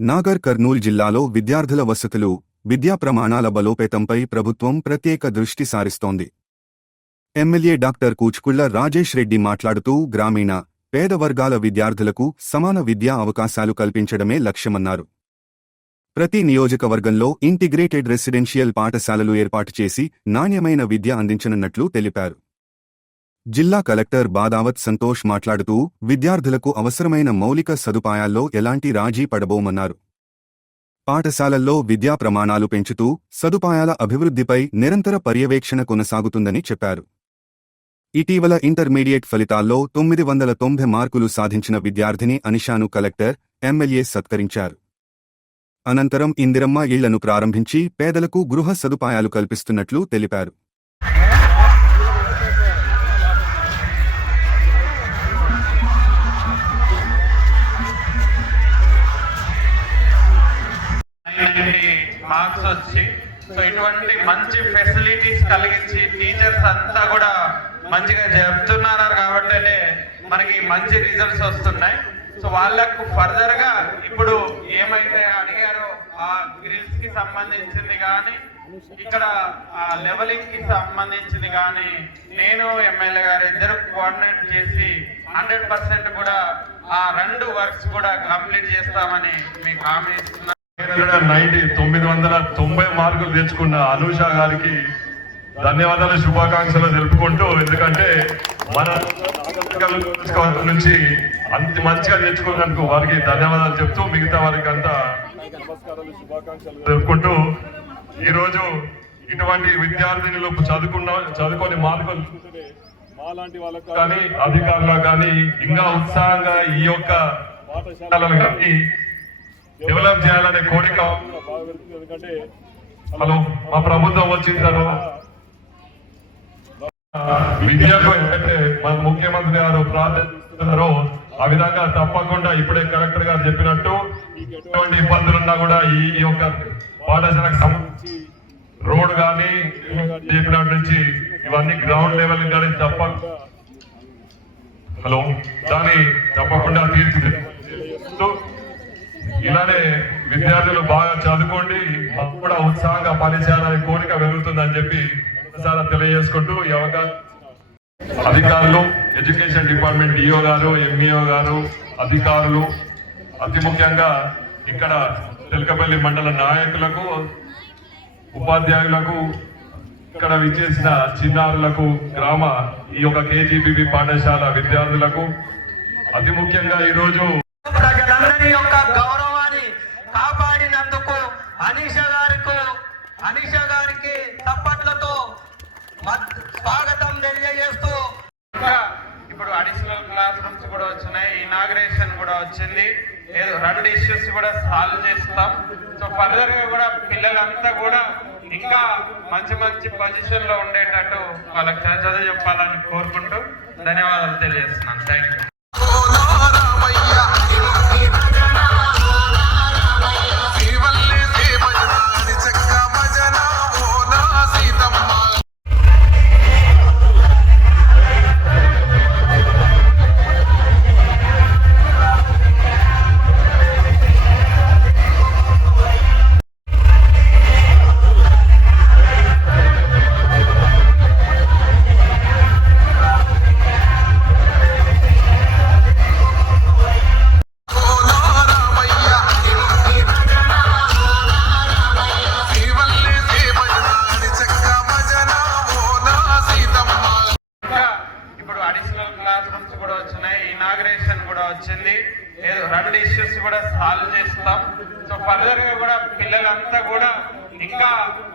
నాగర్ కర్నూల్ జిల్లాలో విద్యార్థుల వసతులు, విద్యా ప్రమాణాల బలోపేతంపై ప్రభుత్వం ప్రత్యేక దృష్టి సారిస్తోంది. ఎమ్మెల్యే డాక్టర్ కూచుకుళ్ల రాజేష్ రెడ్డి మాట్లాడుతూ గ్రామీణ, పేద వర్గాల విద్యార్థులకు సమాన విద్యా అవకాశాలు కల్పించడమే లక్ష్యమన్నారు. ప్రతి నియోజకవర్గంలో ఇంటిగ్రేటెడ్ రెసిడెన్షియల్ పాఠశాలలు ఏర్పాటు చేసి నాణ్యమైన విద్య అందించనున్నట్లు తెలిపారు. జిల్లా కలెక్టర్ బాదావత్ సంతోష్ మాట్లాడుతూ విద్యార్థులకు అవసరమైన మౌలిక సదుపాయాల్లో ఎలాంటి రాజీ పడబోమన్నారు. పాఠశాలల్లో విద్యా ప్రమాణాలు పెంచుతూ సదుపాయాల అభివృద్ధిపై నిరంతర పర్యవేక్షణ కొనసాగుతుందని చెప్పారు. ఇటీవల ఇంటర్మీడియట్ ఫలితాల్లో 990 మార్కులు సాధించిన విద్యార్థిని అనిషాను కలెక్టర్, ఎమ్మెల్యే సత్కరించారు. అనంతరం ఇందిరమ్మ ఇళ్లను ప్రారంభించి పేదలకు గృహ సదుపాయాలు కల్పిస్తున్నట్లు తెలిపారు. మార్క్స్ వచ్చి ఇటువంటి మంచి ఫెసిలిటీస్ కలిగించి టీచర్స్ అంతా కూడా మంచిగా చెప్తున్నారు కాబట్టి మనకి మంచి రిజల్ట్స్ వస్తున్నాయి. సో వాళ్ళకు ఫర్దర్ గా ఇప్పుడు ఏమైతే అడిగారో ఆ గ్రిల్స్ కి సంబంధించింది కానీ ఇక్కడ లెవెలింగ్ కి సంబంధించింది కానీ నేను ఎమ్మెల్యే గారు ఇద్దరు కోఆర్డినేట్ చేసి 100% కూడా ఆ 2 వర్క్స్ కూడా కంప్లీట్ చేస్తామని మీకు హామీ ఇస్తున్నాను. 990 మార్కులు తెచ్చుకున్న అనూష గారికి ధన్యవాదాలు, శుభాకాంక్షలు తెలుపుకుంటూ, ఎందుకంటే మన నుంచి అంత మంచిగా తెచ్చుకున్నందుకు వారికి ధన్యవాదాలు చెప్తూ మిగతా వారికి అంతా శుభాకాంక్షలు తెలుపుకుంటూ, ఈరోజు ఇటువంటి విద్యార్థినులు చదువుకొని మార్కులు మాలాంటి వాళ్ళకు కానీ అధికారులకు కానీ ఇంకా ఉత్సాహంగా ఈ యొక్క పాఠశాలను కానీ డెవలప్ చేయాలనే కోరిక. ఎందుకంటే మా ప్రభుత్వం వచ్చిన తర్వాత విద్యకు ఏంటంటే మన ముఖ్యమంత్రి గారు ప్రార్థిస్తున్నారో ఆ విధంగా తప్పకుండా ఇప్పుడే కలెక్టర్ గారు చెప్పినట్టు ఎటువంటి ఇబ్బందులున్నా కూడా ఈ యొక్క పాఠశాలకు సంబంధించి రోడ్ కానీ చెప్పినట్టు నుంచి ఇవన్నీ గ్రౌండ్ లెవెల్ కానీ దాన్ని తప్పకుండా తీర్చిదిద్దుతూ ఇలానే విద్యార్థులు బాగా చదువుకోండి, మాకు కూడా ఉత్సాహంగా పనిచేయాలనే కోరిక పెరుగుతుందని చెప్పి ఒకసారి తెలియజేసుకుంటూ ఈ అవకాశం అధికారులు, ఎడ్యుకేషన్ డిపార్ట్మెంట్ డిఓ గారు, ఎంఈఓ గారు, అధికారులు, అతి ముఖ్యంగా ఇక్కడ తెలకపల్లి మండల నాయకులకు, ఉపాధ్యాయులకు, ఇక్కడ విచ్చేసిన చిన్నారులకు, గ్రామ ఈ యొక్క కేజీబీబీ పాఠశాల విద్యార్థులకు, అతి ముఖ్యంగా ఈరోజు ప్రజలందరి యొక్క గౌరవాన్ని కాపాడినందుకు అనీష గారికి తప్పట్లతో స్వాగతం తెలియజేస్తూ, ఇప్పుడు అడిషనల్ క్లాస్ రూమ్స్ కూడా వచ్చినాయి, ఇనాగ్రేషన్ కూడా వచ్చింది, 2 ఇష్యూస్ కూడా సాల్వ్ చేస్తాం. సో ఫర్దర్ గా కూడా పిల్లలంతా కూడా ఇంకా మంచి పొజిషన్ లో ఉండేటట్టు వాళ్ళకి చదువు చెప్పాలని కోరుకుంటూ ధన్యవాదాలు తెలియజేస్తున్నాను. Thank you. ఇనాగ్రేషన్ కూడా వచ్చింది, 2 ఇష్యూస్ కూడా సాల్వ్ చేస్తాం. సో ఫర్దర్ గా కూడా పిల్లలంతా కూడా ఇంకా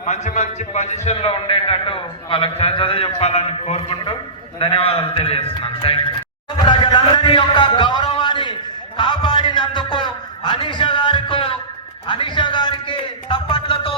మంచి పొజిషన్ లో ఉండేటట్టు వాళ్ళకి చదువు చెప్పాలని కోరుకుంటూ ధన్యవాదాలు తెలియజేస్తున్నాను. Thank you. ప్రజలందరి యొక్క గౌరవాన్ని కాపాడినందుకు అనీష గారికి తప్పట్లతో